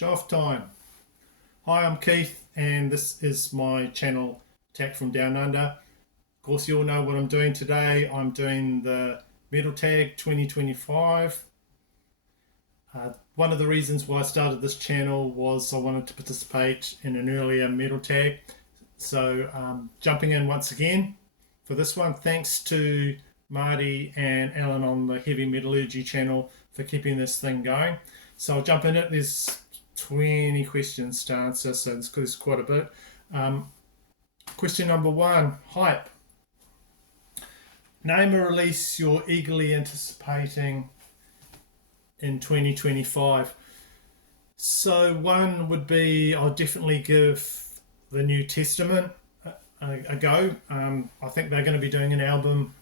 Show off time. Hi, I'm Keith, and this is my channel, Attack from Down Under. Of course, you all know what I'm doing today. I'm doing the Metal Tag 2025. One of the reasons why I started this channel was I wanted to participate in an earlier Metal Tag. So jumping in once again for this one, thanks to Marty and Alan on the Heavy Metallurgy channel for keeping this thing going. So I'll jump in it. There's 20 questions to answer, so there's quite a bit. Question number one, hype. Name a release you're eagerly anticipating in 2025. So one would be, I'll definitely give the New Testament a go. I think they're going to be doing an album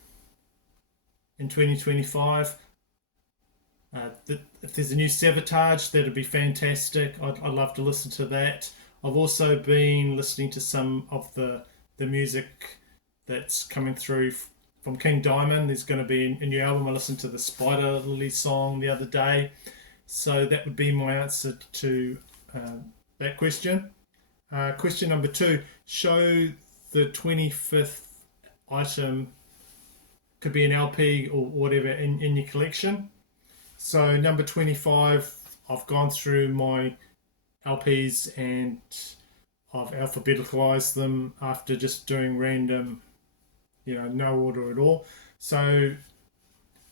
in 2025. If there's a new Sabotage, that'd be fantastic. I'd love to listen to that. I've also been listening to some of the music that's coming through from King Diamond. There's going to be a new album. I listened to the Spider Lily song the other day. So that would be my answer to that question. Question number two, show the 25th item, could be an LP or whatever in your collection. So number 25, I've gone through my LPs and I've alphabeticalized them after just doing random, no order at all. So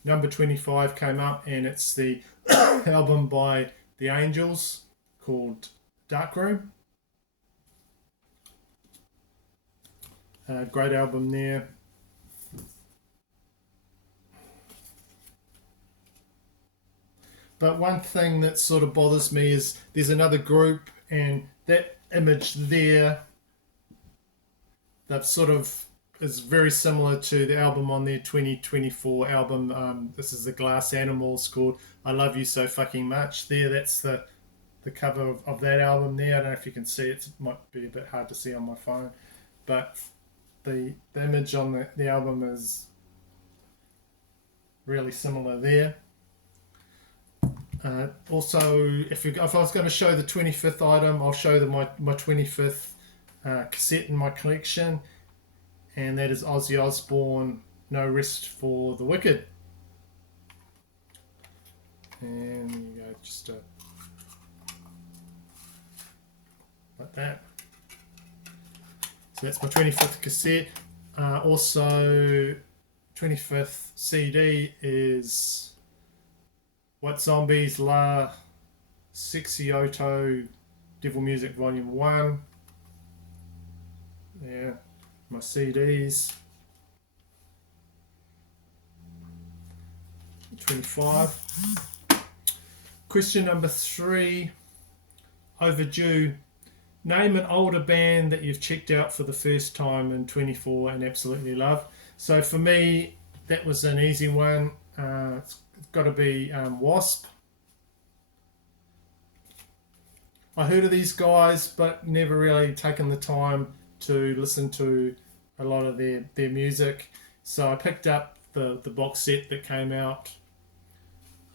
number 25 came up, and it's the album by The Angels called Darkroom. Great album there. But one thing that sort of bothers me is there's another group, and that image there, that sort of is very similar to the album on their 2024 album. This is the Glass Animals, called I Love You So Fucking Much. There, that's the cover of that album there. I don't know if you can see it. It might be a bit hard to see on my phone. But the image on the album is really similar there. Also, if I was going to show the 25th item, I'll show my 25th cassette in my collection, and that is Ozzy Osbourne, No Rest for the Wicked. And you go, just like that. So that's my 25th cassette. Also, 25th CD is White Zombies La Sexioto Devil Music Volume 1. Yeah, my CDs. 25. Question number 3. Overdue. Name an older band that you've checked out for the first time in 24 and absolutely love. So for me, that was an easy one. It's got to be Wasp. I heard of these guys, but never really taken the time to listen to a lot of their music. So I picked up the box set that came out,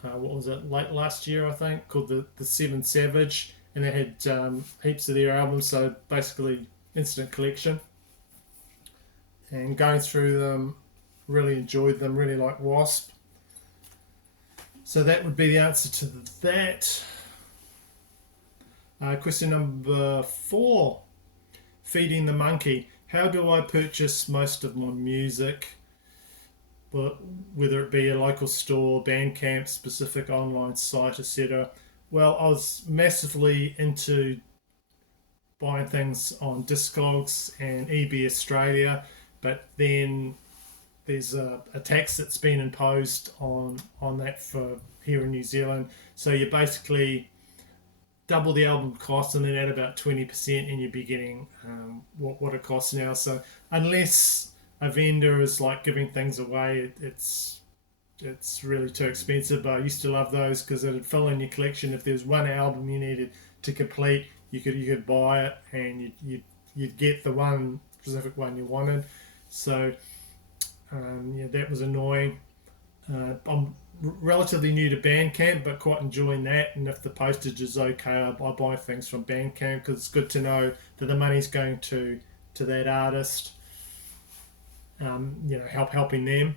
what was it, late last year, I think, called the Seven Savage, and it had heaps of their albums, so basically instant collection. And going through them, really enjoyed them, really like Wasp. So that would be the answer to that. Question number 4. Feeding the monkey. How do I purchase most of my music? Well, whether it be a local store, Bandcamp, specific online site, etc. Well, I was massively into buying things on Discogs and eBay Australia, but then there's a tax that's been imposed on that for here in New Zealand. So you basically double the album cost and then add about 20%, and you'd be getting what it costs now. So unless a vendor is like giving things away, it's really too expensive. But I used to love those because it'd fill in your collection. If there's one album you needed to complete, you could buy it, and you'd get the one specific one you wanted. So yeah, that was annoying. I'm relatively new to Bandcamp, but quite enjoying that. And if the postage is okay, I buy things from Bandcamp because it's good to know that the money's going to that artist. Helping them.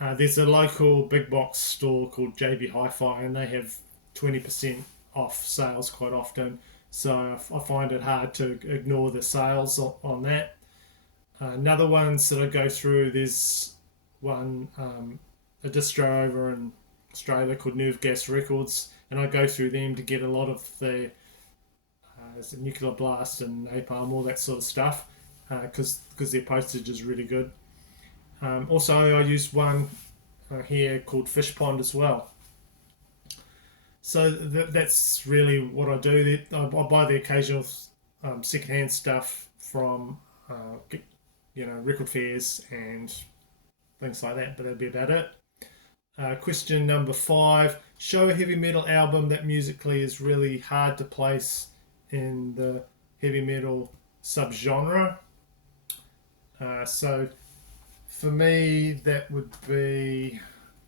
There's a local big box store called JB Hi-Fi, and they have 20% off sales quite often. So I find it hard to ignore the sales on that. Another ones that I go through, there's one a distro over in Australia called Nerve Gas Records, and I go through them to get a lot of the Nuclear Blast and Napalm, all that sort of stuff, because their postage is really good. Also, I use one here called Fish Pond as well. So that's really what I do. I buy the occasional secondhand stuff from record fairs and things like that, but that'd be about it. Question number 5. Show a heavy metal album that musically is really hard to place in the heavy metal subgenre. So for me, that would be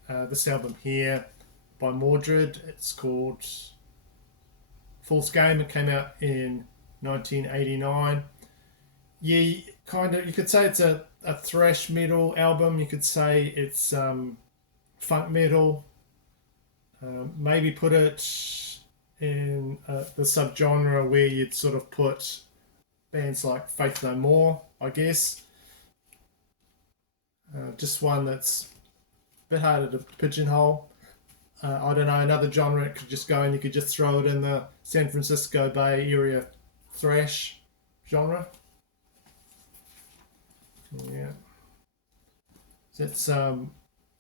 this album here by Mordred. It's called Fool's Game. It came out in 1989. Yeah, you could say it's a thrash metal album. You could say it's funk metal. Maybe put it in the subgenre where you'd sort of put bands like Faith No More, I guess. Just one that's a bit harder to pigeonhole. I don't know, another genre it could just go in, you could just throw it in the San Francisco Bay Area thrash genre. Yeah. So that's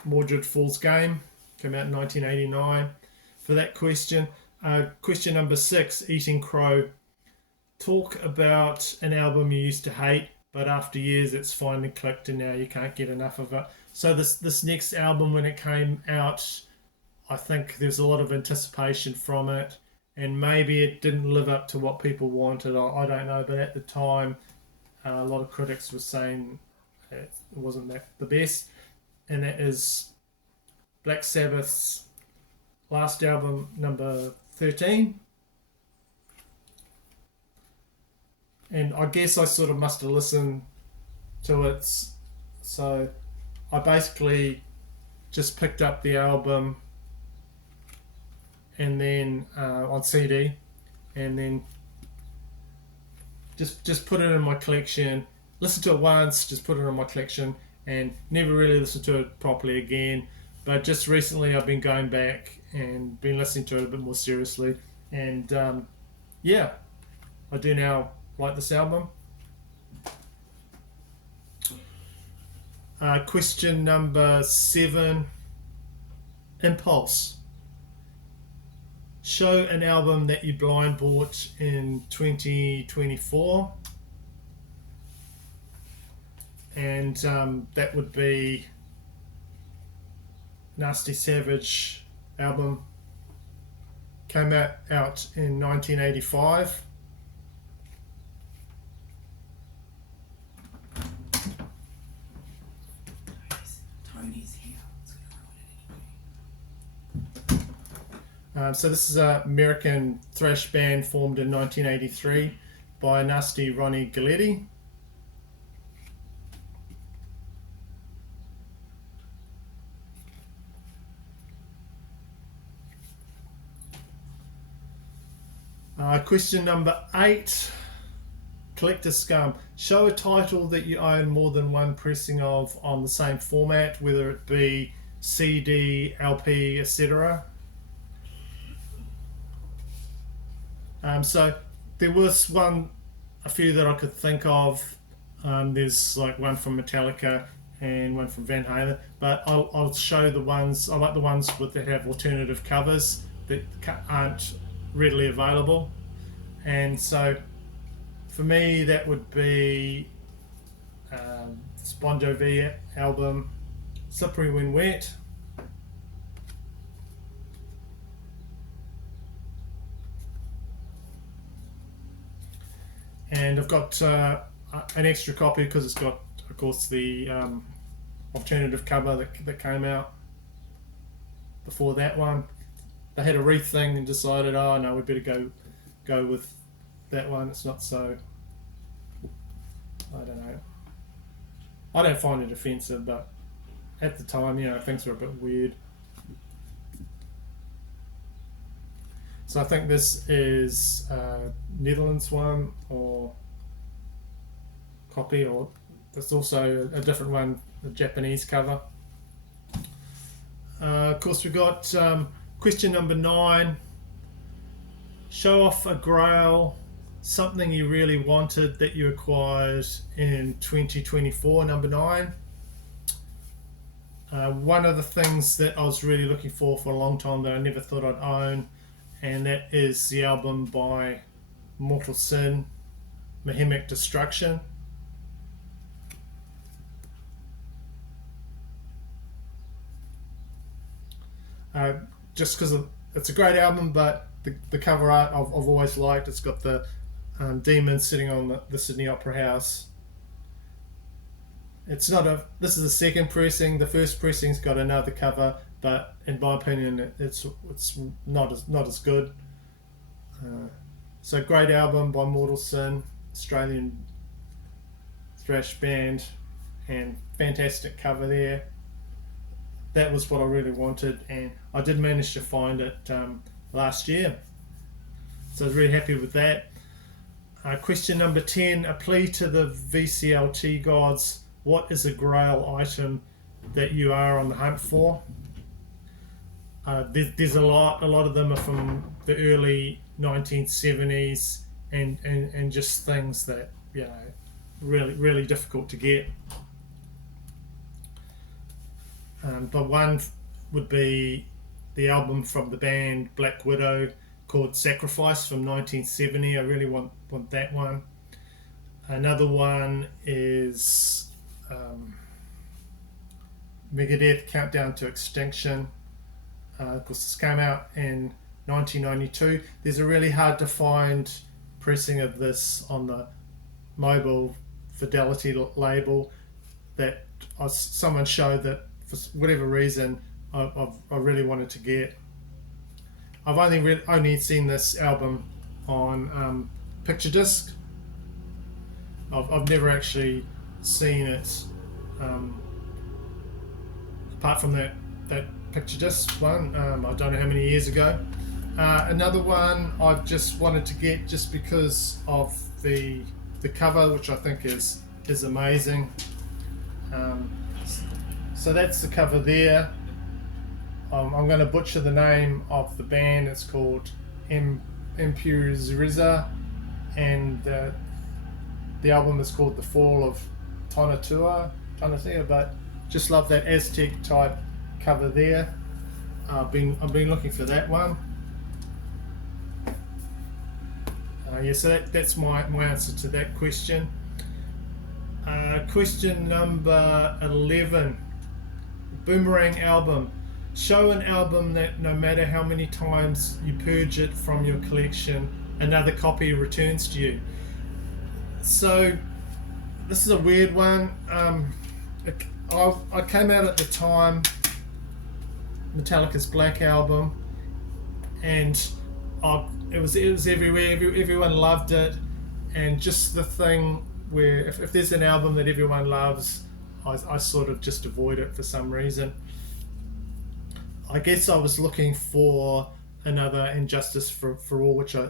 Mordred Fool's Game, came out in 1989. For that question, question number 6, Eating Crow. Talk about an album you used to hate, but after years it's finally clicked and now you can't get enough of it. So this next album, when it came out, I think there's a lot of anticipation from it, and maybe it didn't live up to what people wanted. I don't know, but at the time, a lot of critics were saying it wasn't the best, and that is Black Sabbath's last album, number 13. And I guess I sort of must have listened to it, so I basically just picked up the album and then on CD, and then just put it in my collection. Listened to it once, just put it in my collection, and never really listened to it properly again. But just recently, I've been going back and been listening to it a bit more seriously, and I do now like this album. Question number 7, Impulse. Show an album that you blind bought in 2024, and that would be Nasty Savage album. Came out in 1985. Tony's here. So this is an American thrash band formed in 1983 by Nasty Ronnie Galletti. Question number 8, Collector Scum. Show a title that you own more than one pressing of on the same format, whether it be CD, LP, etc. So there was a few that I could think of. There's like one from Metallica and one from Van Halen, but I'll show the ones, I like the ones that have alternative covers that aren't readily available. And so for me that would be Bon Jovi album Slippery When Wet, and I've got an extra copy because it's got, of course, the alternative cover that came out. before that one. They had a wreath thing and decided, oh no, we better go with that one. It's not so, I don't know. I don't find it offensive, but at the time, things were a bit weird. So I think this is Netherlands one or copy, or there's also a different one, the Japanese cover. Of course, we've got question number 9. Show off a Grail, something you really wanted that you acquired in 2024, number 9. One of the things that I was really looking for a long time that I never thought I'd own, and that is the album by Mortal Sin, Mahemic Destruction. Just because it's a great album, but the cover art I've always liked. It's got the demon sitting on the Sydney Opera House. It's not this is the second pressing. The first pressing's got another cover, but in my opinion, it's not as good. So great album by Mortal Sin, Australian thrash band, and fantastic cover there. That was what I really wanted, and I did manage to find it last year. So I was really happy with that. Question number 10, a plea to the VCLT gods. What is a Grail item that you are on the hunt for? There's a lot of them are from the early 1970s and just things that, really difficult to get. But one would be the album from the band Black Widow called Sacrifice from 1970. I really want that one. Another one is Megadeth Countdown to Extinction. Of course, this came out in 1992. There's a really hard to find pressing of this on the Mobile Fidelity label that someone showed that for whatever reason I really wanted to get. I've only seen this album on picture disc. I've never actually seen it apart from that picture disc one. I don't know how many years ago. Another one I've just wanted to get just because of the cover, which I think is amazing. So that's the cover there. I'm going to butcher the name of the band. It's called Imperiza, and the album is called The Fall of Tonatua, but just love that Aztec type cover there. I've been looking for that one. So that's my answer to that question. Question number 11. Boomerang album. Show an album that no matter how many times you purge it from your collection, another copy returns to you. So this is a weird one. I came out at the time Metallica's Black Album, and it was everywhere. Everyone loved it, and just the thing where if there's an album that everyone loves, I sort of just avoid it for some reason. I guess I was looking for another Injustice for All, which I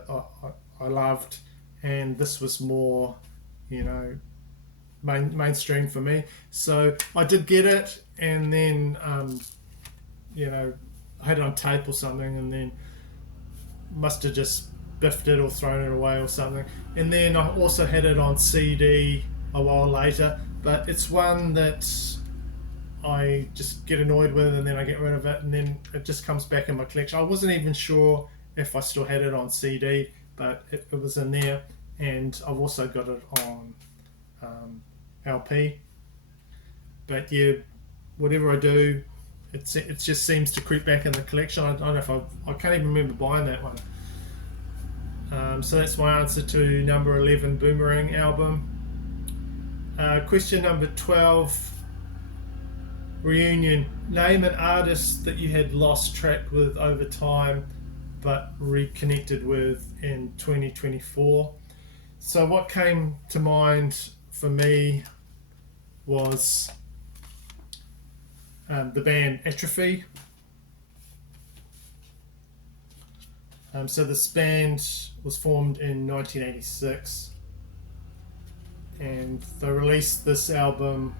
loved, and this was more, mainstream for me. So I did get it, and then I had it on tape or something, and then must have just biffed it or thrown it away or something. And then I also had it on CD a while later, but it's one that I just get annoyed with, and then I get rid of it, and then it just comes back in my collection. I wasn't even sure if I still had it on CD, but it was in there, and I've also got it on LP. But yeah, whatever I do, it just seems to creep back in the collection. I don't know if I can't even remember buying that one. So that's my answer to number 11, Boomerang album. Question number 12. reunion. Name an artist that you had lost track with over time but reconnected with in 2024. So what came to mind for me was the band Atrophy. So this band was formed in 1986, and they released this album,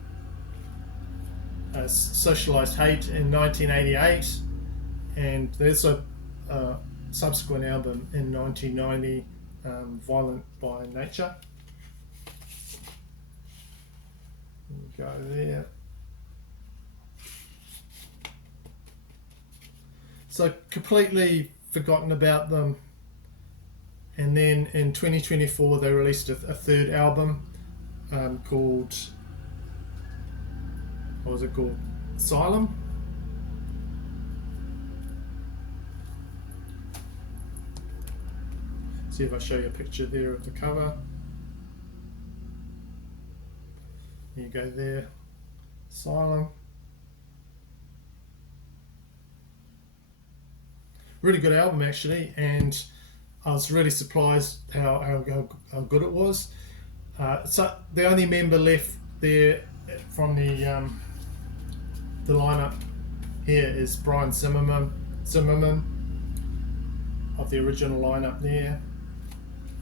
Socialized Hate, in 1988, and there's a subsequent album in 1990, Violent by Nature. Go there. So completely forgotten about them, and then in 2024 they released a third album called, what was it called? Asylum. See if I show you a picture there of the cover. You go there, Asylum. Really good album actually, and I was really surprised how good it was. So the only member left there from the lineup here is Brian Zimmerman of the original lineup there.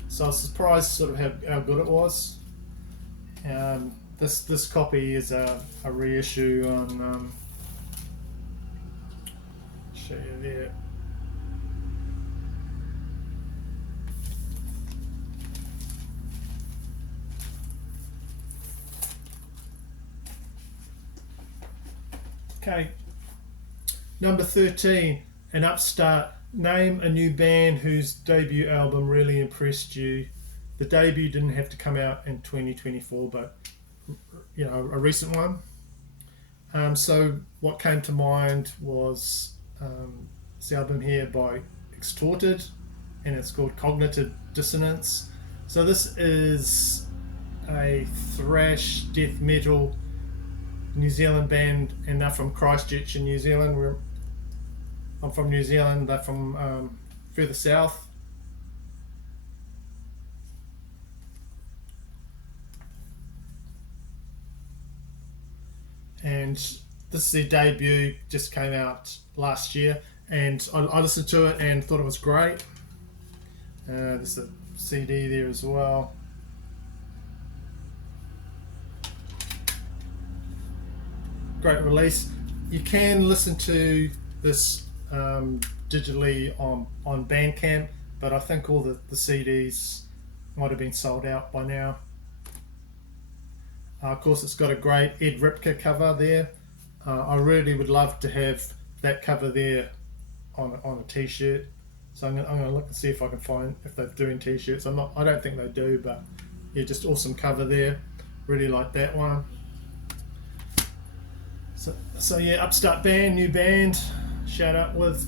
So I was surprised sort of how good it was. This copy is a reissue on. Show you there. Okay, number 13, an upstart. Name a new band whose debut album really impressed you. The debut didn't have to come out in 2024, but you know, a recent one. So what came to mind was this album here by Extorted, and it's called Cognitive Dissonance. So this is a thrash death metal New Zealand band, and they're from Christchurch in New Zealand. I'm from New Zealand, they're from further south. And this is their debut, just came out last year, and I listened to it and thought it was great. There's a CD there as well. Great release. You can listen to this digitally on Bandcamp, but I think all the CDs might have been sold out by now. Of course, it's got a great Ed Ripka cover there. I really would love to have that cover there on a t-shirt. So I'm going to look and see if I can find if they're doing t-shirts. I don't think they do, but yeah, just awesome cover there. Really like that one. So yeah, upstart band, new band. Shout out with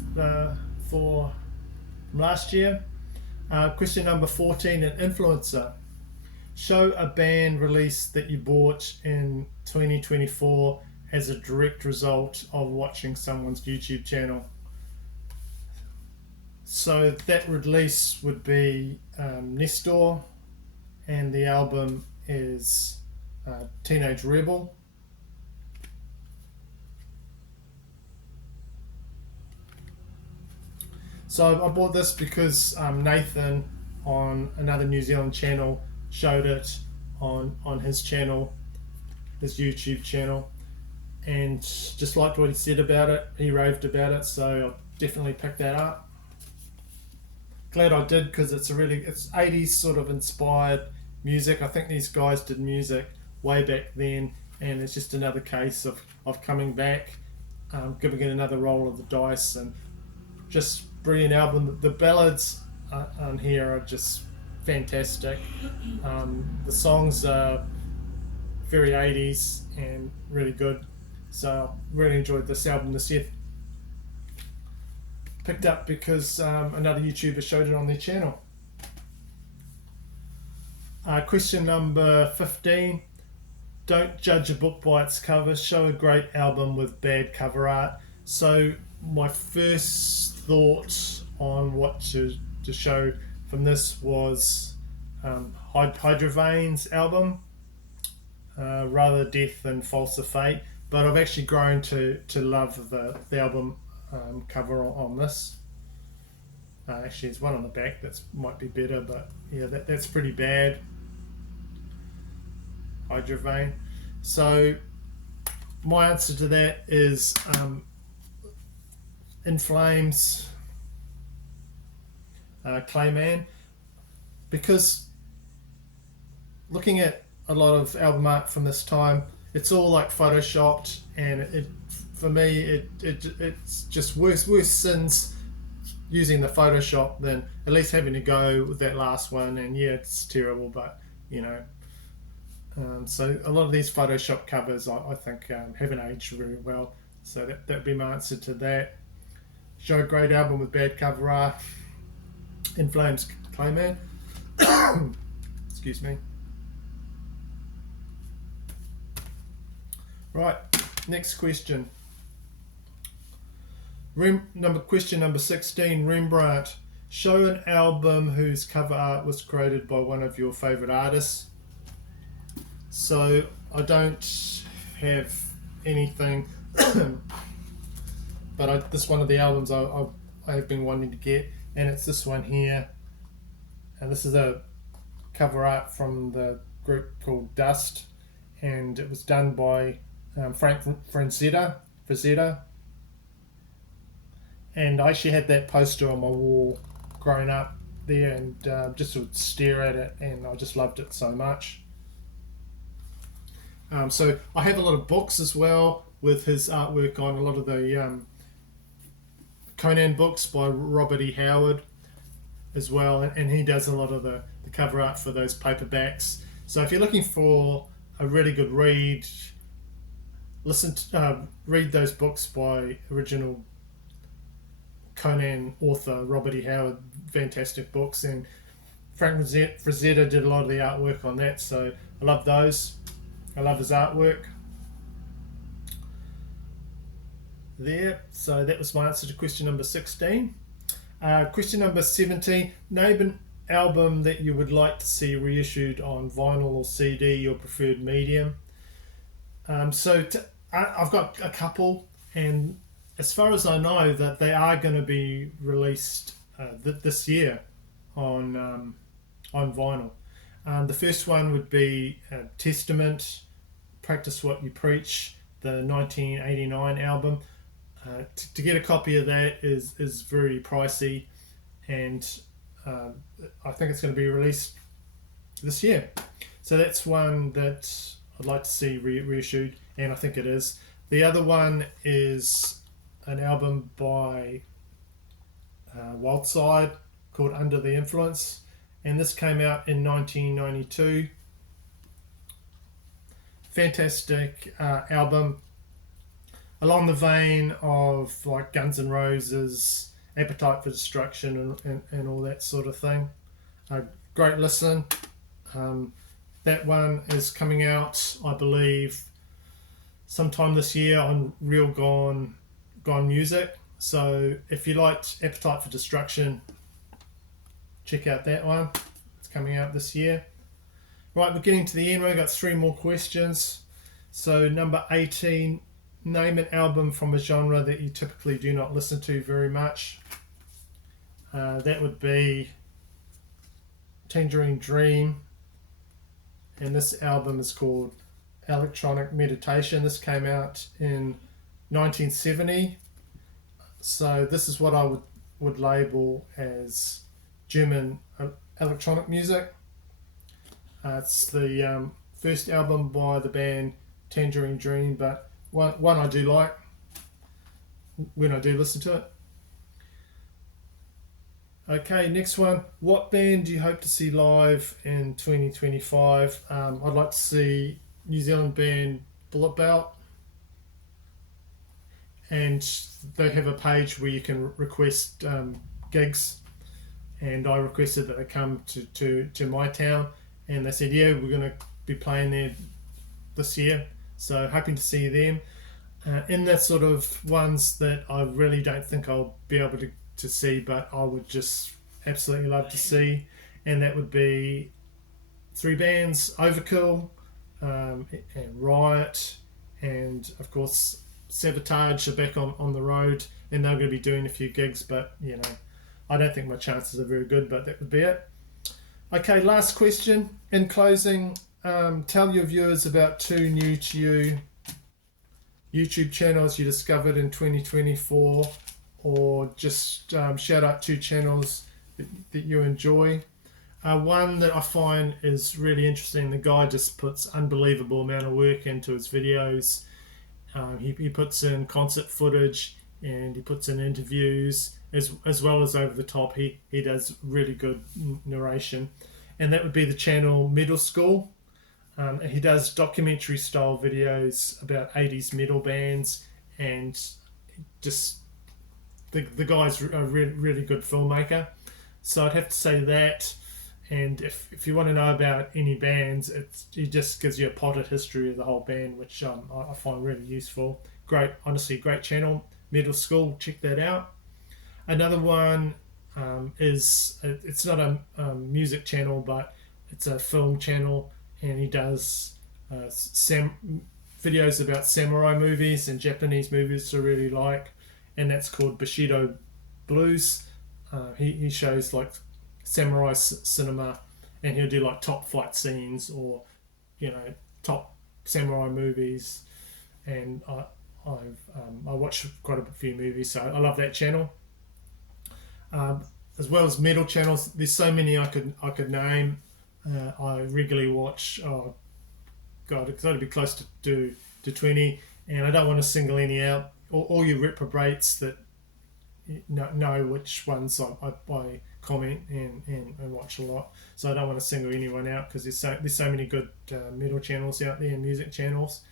for last year. Question number 14, an influencer. Show a band release that you bought in 2024 as a direct result of watching someone's YouTube channel. So that release would be Nestor, and the album is Teenage Rebel. So I bought this because Nathan on another New Zealand channel showed it on his channel, his YouTube channel, and just liked what he said about it. He raved about it, so I definitely picked that up. Glad I did, because it's 80s sort of inspired music. I think these guys did music way back then, and it's just another case of coming back, giving it another roll of the dice, and just brilliant album. The ballads on here are just fantastic. The songs are very 80s and really good. So really enjoyed this album this year. Picked up because another YouTuber showed it on their channel. Question number 15. don't judge a book by its cover. Show a great album with bad cover art. So my first thought on what to show from this was Hydrovein's album, Rather Death Than False Fate. But I've actually grown to love the album cover on this. Actually, there's one on the back that might be better, but yeah, that's pretty bad. Hydrovein. So my answer to that is In Flames, Clayman, because looking at a lot of album art from this time, it's all like photoshopped, and for me it's just worse sins using the Photoshop than at least having to go with that last one. And yeah, it's terrible, but you know. So a lot of these Photoshop covers, I think, haven't aged very well. So that'd be my answer to that. Show a great album with bad cover art. In Flames, Clayman. Excuse me. Right, next question. Question number 16, Rembrandt. Show an album whose cover art was created by one of your favourite artists. So I don't have anything, but this is one of the albums I've been wanting to get, and it's this one here. And this is a cover art from the group called Dust, and it was done by Frank Frazetta. And I actually had that poster on my wall growing up there, and just would stare at it, and I just loved it so much. So I have a lot of books as well with his artwork on, a lot of the Conan books by Robert E. Howard as well, and he does a lot of the cover art for those paperbacks. So if you're looking for a really good read, read those books by original Conan author Robert E. Howard. Fantastic books, and Frank Frazetta did a lot of the artwork on that, so I love those. I love his artwork there. So that was my answer to question number 16. Question number 17, name an album that you would like to see reissued on vinyl or CD, your preferred medium. I've got a couple, and as far as I know, that they are going to be released this year on vinyl. The first one would be Testament, Practice What You Preach, the 1989 album. To get a copy of that is very pricey, and I think it's going to be released this year. So that's one that I'd like to see reissued, and I think it is. The other one is an album by Wildside called Under the Influence, and this came out in 1992. Fantastic album, along the vein of like Guns N' Roses, Appetite for Destruction, and all that sort of thing. Great listen. That one is coming out, I believe, sometime this year on Real Gone Music. So if you liked Appetite for Destruction, check out that one. It's coming out this year. Right, we're getting to the end. We've got 3 more questions. So number 18, name an album from a genre that you typically do not listen to very much. That would be Tangerine Dream, and this album is called Electronic Meditation. This came out in 1970. So this is what I would label as German electronic music. It's the first album by the band Tangerine Dream, but one I do like when I do listen to it. Okay, next one. What band do you hope to see live in 2025? I'd like to see New Zealand band Bullet Belt, and they have a page where you can request gigs, and I requested that they come to my town, and they said, yeah, we're going to be playing there this year. So hoping to see them. In the sort of ones that I really don't think I'll be able to see, but I would just absolutely love to see, and that would be three bands: Overkill, and Riot, and of course Sabotage are back on the road, and they're going to be doing a few gigs. But I don't think my chances are very good. But that would be it. Okay, last question. In closing, tell your viewers about two new to you YouTube channels you discovered in 2024, or just shout out two channels that you enjoy. One that I find is really interesting, the guy just puts unbelievable amount of work into his videos. He puts in concert footage, and he puts in interviews as well as over the top. He does really good narration, and that would be the channel Middle School. He does documentary style videos about 80s metal bands, and just the guy's a really good filmmaker. So I'd have to say that. And if you want to know about any bands, he just gives you a potted history of the whole band, which I find really useful. Great, honestly, great channel, Middle School. Check that out. Another one is, it's not a music channel, but it's a film channel, and he does videos about samurai movies and Japanese movies to really like, and that's called Bushido Blues. He shows like samurai cinema, and he'll do like top fight scenes, or top samurai movies, and I watch quite a few movies, so I love that channel. As well as metal channels, there's so many I could name. I regularly watch. Oh God, it's got to be close to 20, and I don't want to single any out. All you reprobates that know which ones I comment and watch a lot. So I don't want to single anyone out, because there's so many good metal channels out there and music channels.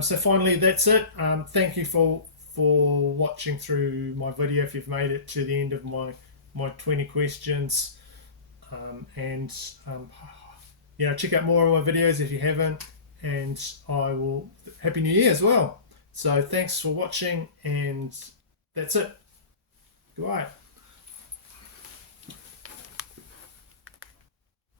So finally, that's it. Thank you for watching through my video. If you've made it to the end of my 20 questions, and check out more of my videos if you haven't, and I will Happy New Year as well. So thanks for watching, and that's it. Goodbye.